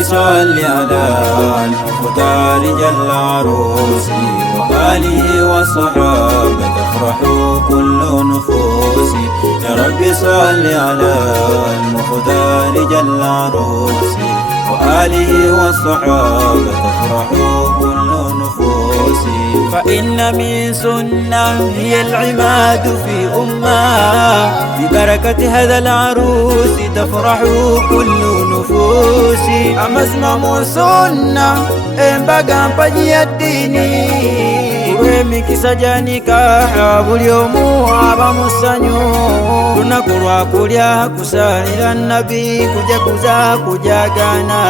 ربي صل على المختار جل عروسي وآله والصحابة تفرحوا كل نفوسي. يا ربي صل على المختار جل عروسي وآله والصحابة تفرحوا كل نفوسي. فإن من سنة هي العماد في أمة ببركة هذا العروس تفرح كل نفوسي. أمزمم سنة إمبغا مبجي الديني wemikisa janika buli omu aba musanyu. Lunaku lwa kulya kusalira nabi kujaguza kujagana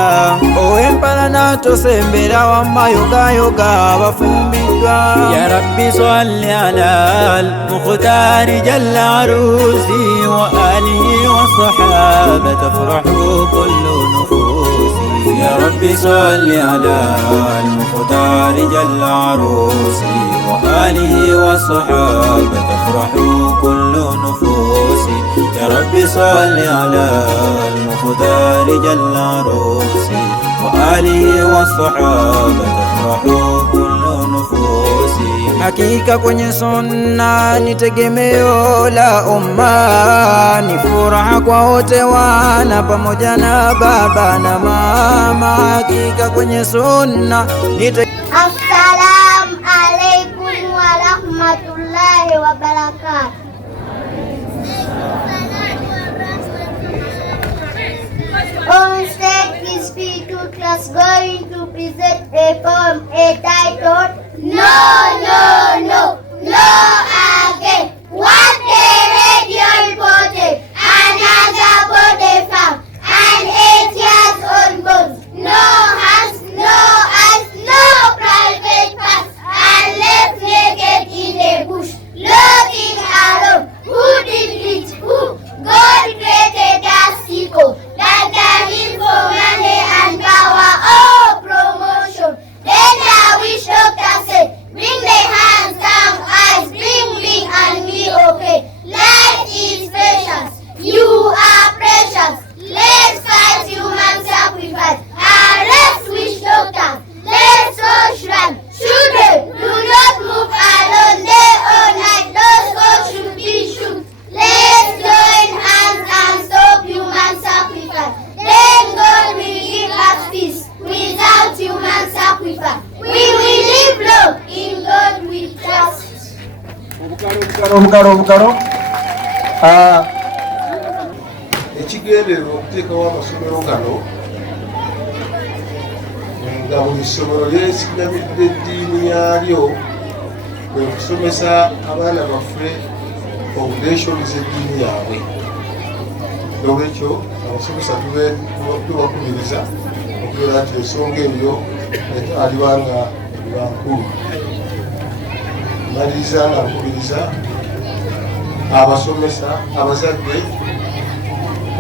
owempalana tosembera wamayogayoga abafumbiddwa. Ya rabbi salli ala al-mukhtar jalla arusi wa alihi wa sahaba tafrahu kullu nufusi. Ya rabbi salli ala al-mukhtar jalla arusi وآله والصحابة تفرحوا كل نفوسي. يا ربي صل على المختار جل عروسي وآله والصحابة تفرحوا كل نفوسي. Hakika kwenye sunna ni tegemeo la umma, ni furaha kwa wote wana pamoja na baba na mama. Hakika kwenye sunna ni Assalamu alaikum wa rahmatullahi wa barakatuh. On stage is P2 class going to present a poem entitled No, No, No, No Again. One day radio reported another body found, and 8 years old bones. No hands, no eyes, no private parts, and left naked in a bush, looking alone. Who did it? Who? God created us equal, like a hill for money and power. Oh, promotion. Then I wish doctor said, bring the hands, come eyes, bring me and be okay. Life is precious. You are precious. Let's fight human sacrifice. Let's wish doctor. Let's all shrine. Children, do not move alone. Day or night, those gods should be shoot. Let's join hands and stop human sacrifice. Then God will give us peace without human sacrifice. We will live long. In God we trust. Obukalo. Ekigendererwa okuteekawo amasomero gano nga buli ssomero lyesigamidde eddiini yaalyo kwe kusomesa abaana baffe foundation z'eddiini yaabwe. Olwekyo abasomesa tubakubiriza okubeera nti ensonga eyo alibanga bankulu. Maliriza nga nkubiriza abasomesa abazadde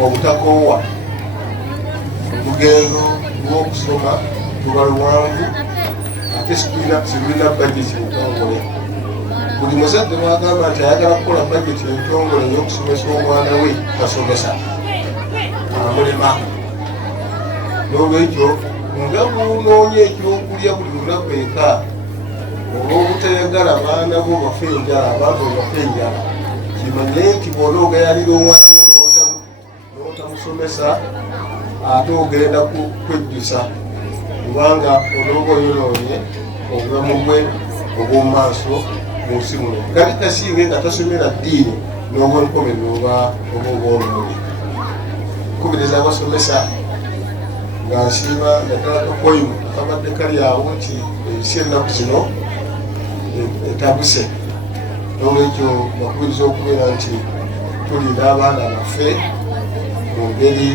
obutakoowa olugendo lw'okusoma luba luwanvu ate situlina bajeti entongole. Buli muzadde mwagamba nti ayagala kukola bajeti entongole y'okusomesa omwana we tasomesa amulema. N'olwekyo nga bunoonya ekyokulya buli lunaku eka olw'obutayagala baana bo bafe enjala, abantu bafe enjala, kimanye nti bw'oba ogayalira omwana wo n'otamusomesa ate ogenda kwejjusa, kubanga onooba oyonoonye obulamu bwe obw'omu maaso mu nsi muno. Gali kasinge nga tasomera ddiini n'obwenkome nooba obw'onoonye. Nkubiriza abasomesa nga nsiima naddala kakoyimu akabadde kali awo nti ensi ennaku zino etabuse. N'olwekyo bakubiriza okubeera nti tulinda abaana baffe mu ngeri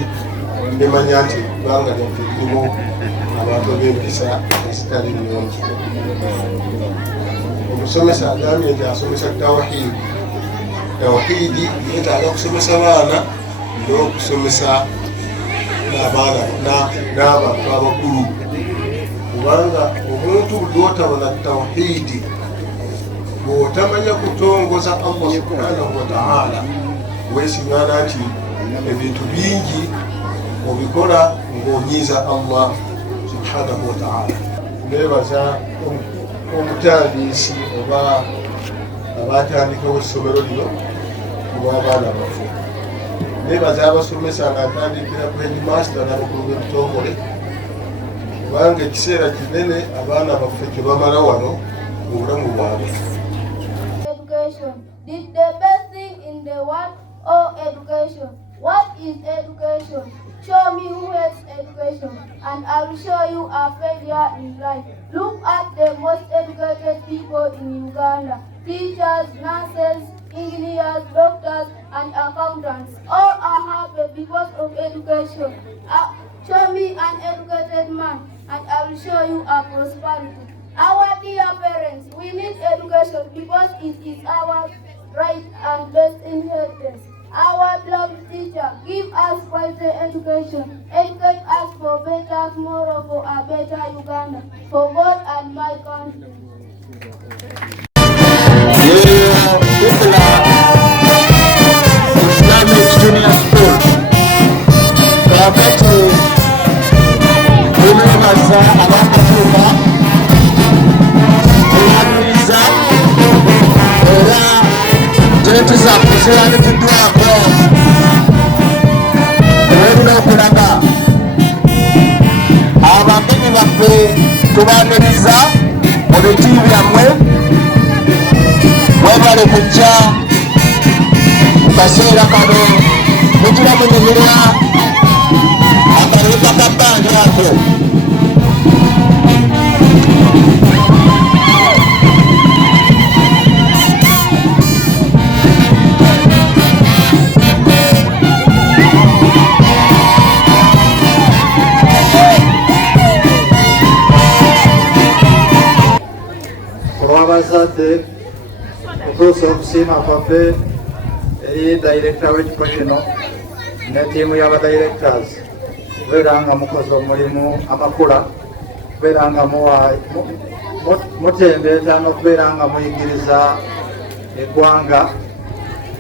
emanya nti eggwanga lyaffe lirimu abantu b'empisa ezitali nnungi. Omusomesa agambye nti asomesa tawhiidi. Tawhiidi yeetaaga kusomesa baana n'okusomesa n'abantu abakulu, kubanga omuntu buli otabona tawhiidi, bw'otamanya kutongoza Allah subhanahu wa ta'ala, weesiŋŋaana nti ebintu bingi obikola ng'onyiiza Allah subhanahu wa ta'ala. Neebaza omutandisi oba abatandikawo essomero lino olw'abaana baffe. Neebaza abasomesa nga ntandikira ku headmaster n'abakulu b'ebitongole, kubanga ekiseera kinene abaana baffe kye bamala wano mu bulamu bwabwe. Did the best thing in the world or education? What is education? Show me who hates education, and I will show you a failure in life. Look at the most educated people in Uganda: teachers, nurses, engineers, doctors, and accountants. All are happy because of education. Show me an educated man, and I will show you a prosperity. Our dear parents, we need education because it is our right and best inheritance. Our beloved teacher, give us quality education. Educate us for better tomorrow, for a better Uganda, for God and my country. Qibla Islamic Junior School. Kakati umebaza abakatuka Afunisa era tetuza kuziranikiddwako olina okulaga abagenyi baffe tubaniriza mu biti byammwe mwebale kujja mu kaseera kano mugira munyumira akalulu kakabbanja ako. Olw'abazadde okutuusa okusiima kwaffe eri dayirekita w'ekifo kino ne ttiimu y'abadirectors kubeera nga mukoze omulimu amakula, kubeera nga mutembeeta n'okubeera nga muyigiriza eggwanga.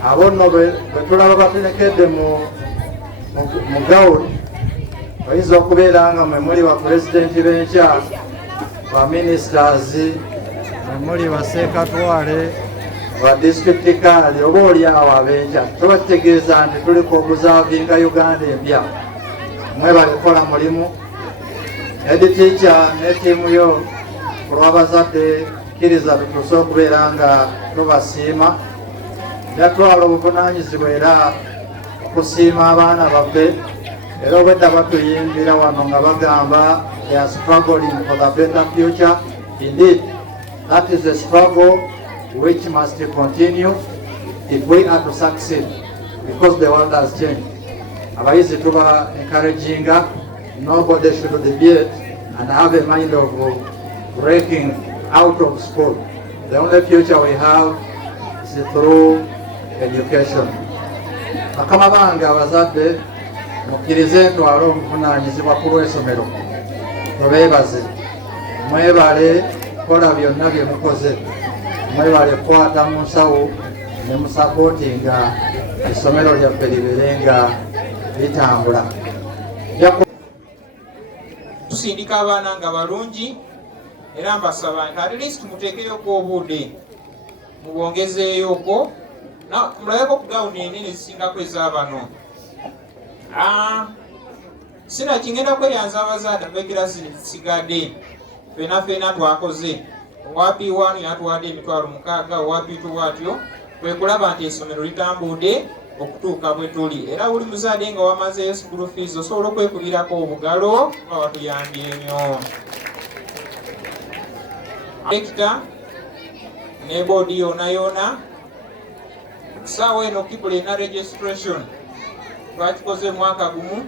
Abo nno bwe tulaba baterekedde mu gawuni, oyinza okubeera nga mwe muli bapulezidenti b'enkya, baministers, muli baseekatwale, ba district kaali, oba oli awo ab'enkya. Tubategeeza nti tuli kuobuzaavinga Uganda empya. Mwebale kukola mulimu. Head teacher ne ttiimu yo ku lw'abazadde kkiriza tutuuse okubeera nga tubasiima. Yatwala obuvunaanyizibwa era okusiima abaana baffe, era obwedda batuyimbira wano nga bagamba they are struggling for the better future. Indeed, that is a struggle which must continue if we are to succeed, because the world has changed. Abayizi tuba encouraging, nobody should deviate and have a mind of breaking out of school. The only future we have is through education. Bakama bange abazadde mukkirize ntwale obuvunaanyizibwa ku Wesomero. Tubeebaze, mwebale kola byonna bye mukoze, mwebale kukwata mu nsawo ne musapootinga essomero lyaffe libeere nga litambula. Tusindika abaana nga balungi era mbasaba nti at least muteekeyoko obudde mubongezeeyoko mulabeko ku gawuni enene zisingako ez'abano. Sinakingenda kweryanza abazadde abekira zisigadde fena twakoze. Owa P1 yatuwadde emitwalo 6, owa P2 bwatyo. Kwe kulaba nti essomero litambudde okutuuka bwe tuli. Era buli muzadde nga wamazeeyo school fees osobola okwekubirako obugalo nga watuyambye nnyo. Direkita ne boodi yona saawa eno Qibla ena registration twakikoze mwaka gumu.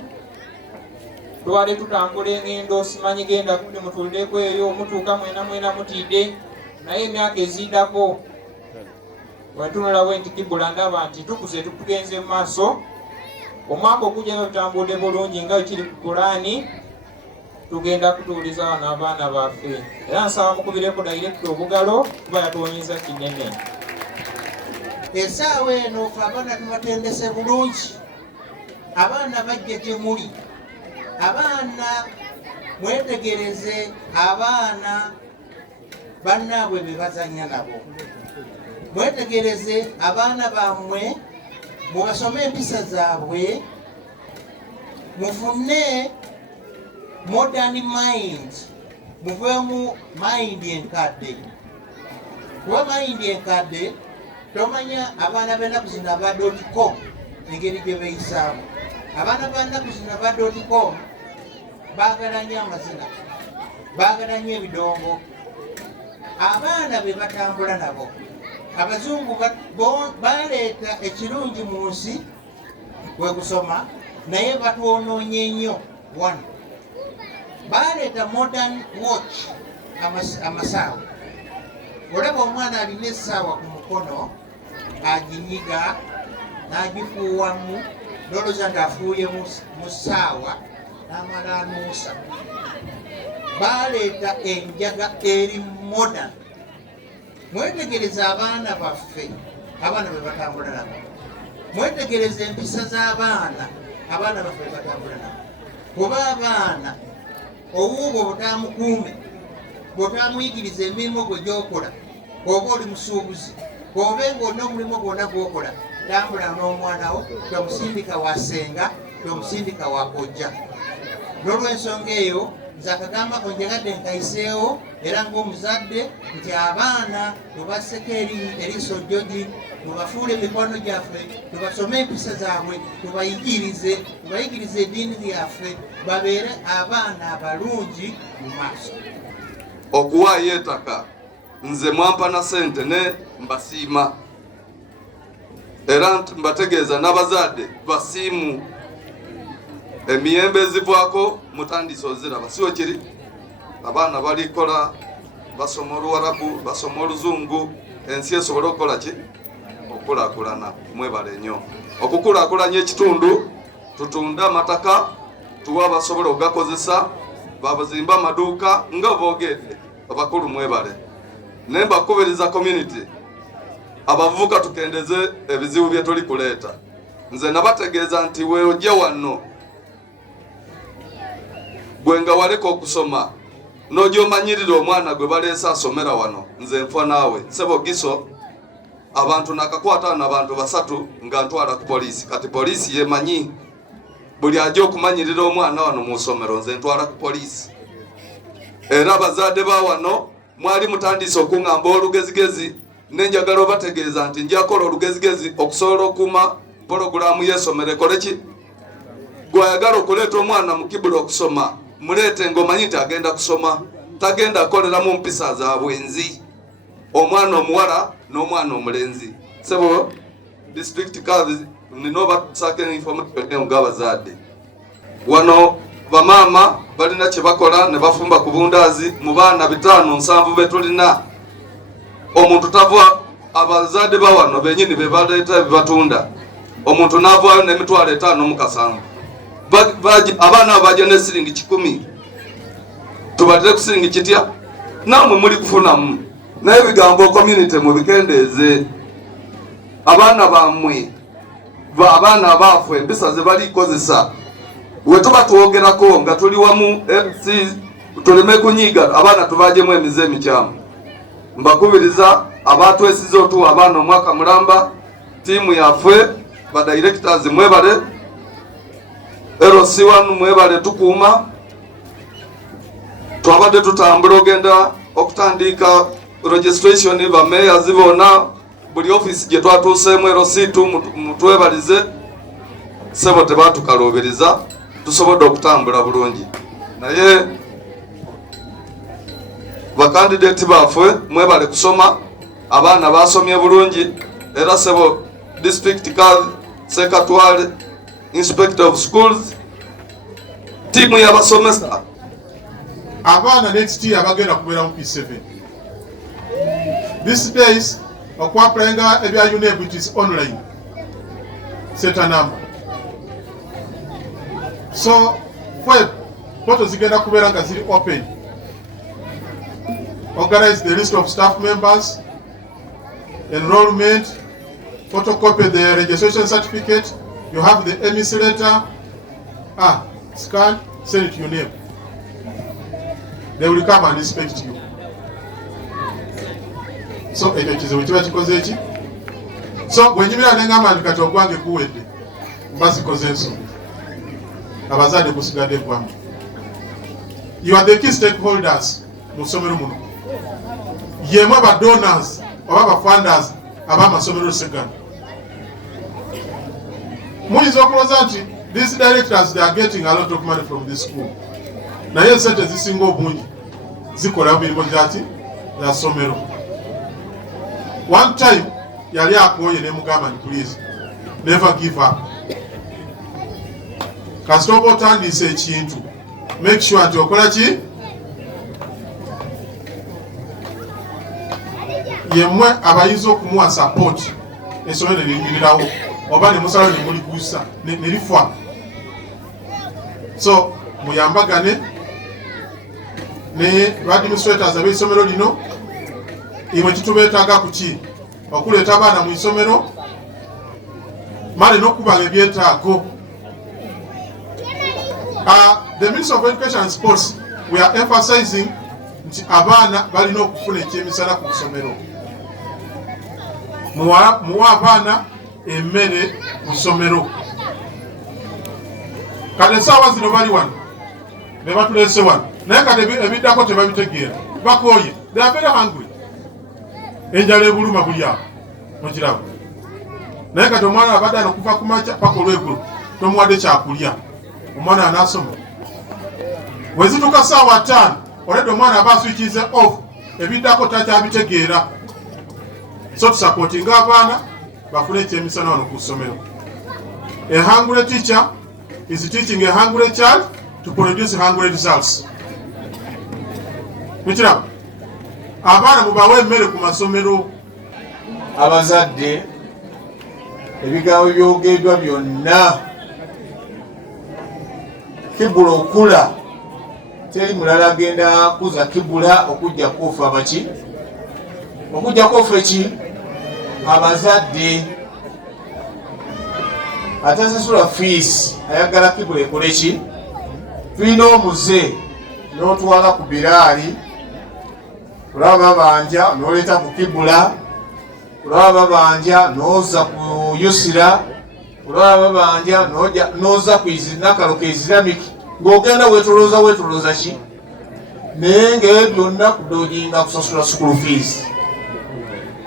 Twali tutambula engendo simanyi genda kuli mutuliddeko eyo mutuuka mwena mutidde, naye emyaka ezindako wentunula bwenti Qibla ndaba nti tukuze tugenze mu maaso. Omwaka ogujja tutambudde bulungi nga kiri ku Pulaani, tugenda kutuuliza wano abaana baffe. Era nsaba mukubireko dayirekita obugalo kuba yatuwonyiza kinene. Essaawa eno ffe abaana tubatendese bulungi. Abaana bajja gye muli abaana mwetegereze abaana bannaabwe be bazannya nabo, mwetegereze abaana bammwe mubasome empisa zaabwe, mufune modern mind, muve mu mind enkadde. Kuba mind enkadde tomanya abaana b'ennaku zino aba .com engeri gye beeyisaamu. Abaana b'ennaku zino aba .com baagala nnyo amazina, baagala nnyo ebidongo. Abaana be batambula nabo. Abazungu baleeta ekirungi mu nsi kwe kusoma, naye batwonoonye nnyo. One, baleeta modern watch, amasaawa. Olaba omwana alina essaawa ku mukono aginyiga n'agifuuwamu, n'olowooza nti afuuye mu ssaawa n'amala anuusa. Baleeta enjaga eri modern. Mwetegereze abaana baffe, abaana be batambula nabo. Mwetegereze empisa z'abaana, abaana baffe be batambula nabo. Kuba abaana owuubwo bw'otaamukuume, bw'otaamuyigiriza emirimu gwe gy'okola, oba oli musuubuzi, oba ng'olina omulimu gwonna gw'okola, tambula n'omwana wo, tomusindika wa ssenga, tomusindika wa kojja. N'olw'ensonga eyo nze akagamba onjagadde nkayiseewo era ng'omuzadde nti abaana tubasseko eriiso jjogi, tubafuule emikono gyaffe, tubasome empisa zaabwe, tubayigirize eddiini lyaffe, babeere abaana abalungi mu maaso. Okuwaayo ettaka nze mwampa na ssente ne mbasiima, era mbategeeza n'abazadde basiimu. Emiyembe ezivwako mutandise oziraba, siwe kiri? Abaana balikola, basoma Oluwarabu, basoma Oluzungu, ensi esobole okukola ki? Okulaakulana. Mwebale nnyo. Okukulaakulanya ekitundu, tutunde amataka, tuwe abasobola okugakozesa, babazimba amaduuka nga boogedde. Abakulu mwebale. Ne mbakubiriza community, abavubuka tukendeze ebizibu bye tuli kuleeta. Nze nabategeeza nti weojja wano gwenga waleko okusoma n'ogyomanyirira omwana gwe baleese asomera wano, nze nfa naawe sebo giso abantu nakakwata n'abantu basatu nga ntwala ku poliisi. Kati poliisi yemanyi buli ajja okumanyirira omwana wano mu ssomero, nze ntwala ku poliisi. Era abazadde ba wano mwali mutandise okuŋŋamba olugezigezi, nenjagala obategeeza nti njakola olugezigezi okusobola okuuma pologulaamu y'essomero ekole ki? Gwayagala okuleeta omwana mu Qibla okusoma, muleete ng'omanyi nti agenda kusoma, tagenda akolera mu mpisa za bwenzi. Omwana omuwala n'omwana omulenzi. Sebo district kazi nino batusaka information ng'abazadde. Wano bamaama balina kye bakola ne bafumba ku bundaazi mu baana 5-7 be tulina. Omuntu tava, abazadde ba wano bennyini be baleeta ebibatunda. Omuntu n'avaayo n'emitwalo 5 mu 7. Abaana bajja ne siringi 10. Tubatire ku siringi kitya? Namwe muli kufunamu. Naye bigambo community mu bikendeeze. Abaana bammwe, abaana abaafu empisa ze bali kozesa. We tuba tuwogerako nga tuli wamu MC tuleme kunyiga abaana tubajemu emize emikyamu. Mbakubiriza abatwesiza otuwa abaana omwaka mulamba, tiimu yaffe ba directors mwebale, LC1 mwebale tukuuma. Twabadde tutambula ogenda okutandika registration ba meya zibona buli office gye twatuuseemu LC2 mutwebalize sebo tebatukalooberiza tusobodde okutambula bulungi. Naye bakandidate baffe mwebale kusoma, abaana basomye bulungi, era sebo district secretary, inspector of schools, tiimu y'abasomesa, abaana n'ekiti abagenda kubeera mu P7. These days okwapulayinga ebya UNEB it is online, set a number. So photo zigenda kubeera nga ziri open. Organize the list of staff members, enrollment, photocopy the registration certificate, you have the emissary letter, scan, send it to your name. They will come and inspect you. So ekyo kizibu kiba kikoze eki? So bwe nyumira nengamba nti kati ogwange kuwedde mba zikoze ensonga. Abazadde kusigadde gwamu. You are the key stakeholders mu ssomero muno. Yemu aba donors oba aba funders ab'amasomero Segano. Muyinza okulowooza nti these directors they are getting a lot of money from this school. Naye esente zisinga obungi zikola mirimu gyaki ya ssomero. One time yali akooye ne mugamba nti please never give up. Kasita oba otandise ekintu make sure nti okola ki? Yemmwe abayinza okumuwa support essomero ne liyimirirawo oba ne musalawo ne muliguusa ne lifa. So muyambagane ne administrators ab'essomero lino. Iwe kitubeetaaga ku ki? Okuleeta abaana mu isomero male n'okubanga ebyetaago. The Minister of Education and Sports, we are emphasizing nti abaana balina okufuna ekyemisana ku ssomero. Muwa abaana emmere ku ssomero. Kati essaawa zino bali wano ne batuleese wano naye kati ebiddako tebabitegeera bakooye. They are very hungry. Enjala ebuluma buli awo mukirabo. Naye kati omwana abadde anokuva ku makya paka olweggulo tomuwadde kyakulya omwana anaasoma. Wezituuka ssaawa 5 oledde omwana aba aswikize off ebiddako takyabitegeera. So tusupportinga abaana bafune ekyemisana wano ku ssomero. A hungry teacher is teaching a hungry child to produce hungry results. Mukirabo. Abaana mubawe emmere ku masomero. Abazadde ebigambo byogeddwa byonna Qibla okula teri mulala agenda kuza Qibla okujja kufa baki okujja kufa eki abazadde atasasula fees ayagala Qibla ekole ki tulina omuze n'otwala ku biraali kulaba banja n'oleeta ku Qibla kulaba banja n'oza ku Yusira kulaba banja n'oza ku Nakaloka Islamic ng'ogenda weetolooza ki naye ng'ebyo byonna kudooginga kusasula school fees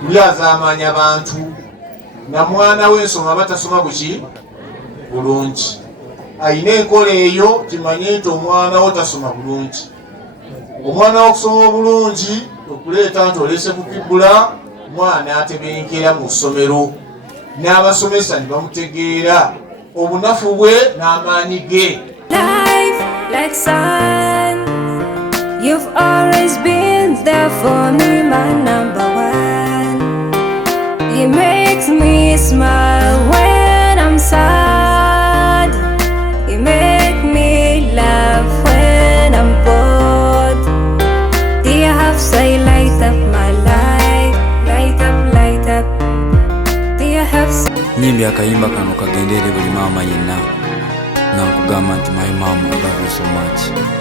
tuli azaamaanya abantu na mwana w'ensoma batasoma buki bulungi ayina enkola eyo kimanye nti omwana wo tasoma bulungi. Omwana okusoma obulungi okuleeta nti oleese ku Qibla mwana atebenkera mu ssomero n'abasomesa ne bamutegeera obunafu bwe n'amaanyi ge. Life like sun, you've always been there for me, my number one. You make me smile when I'm sad. You make me laugh when I'm bored. Dear Hafsa, you light up my life, light up. Dear Hafsa. Nyimbi akayimba kano kagendere buli maama yenna. Nakugamba nti my mom, I love you so much.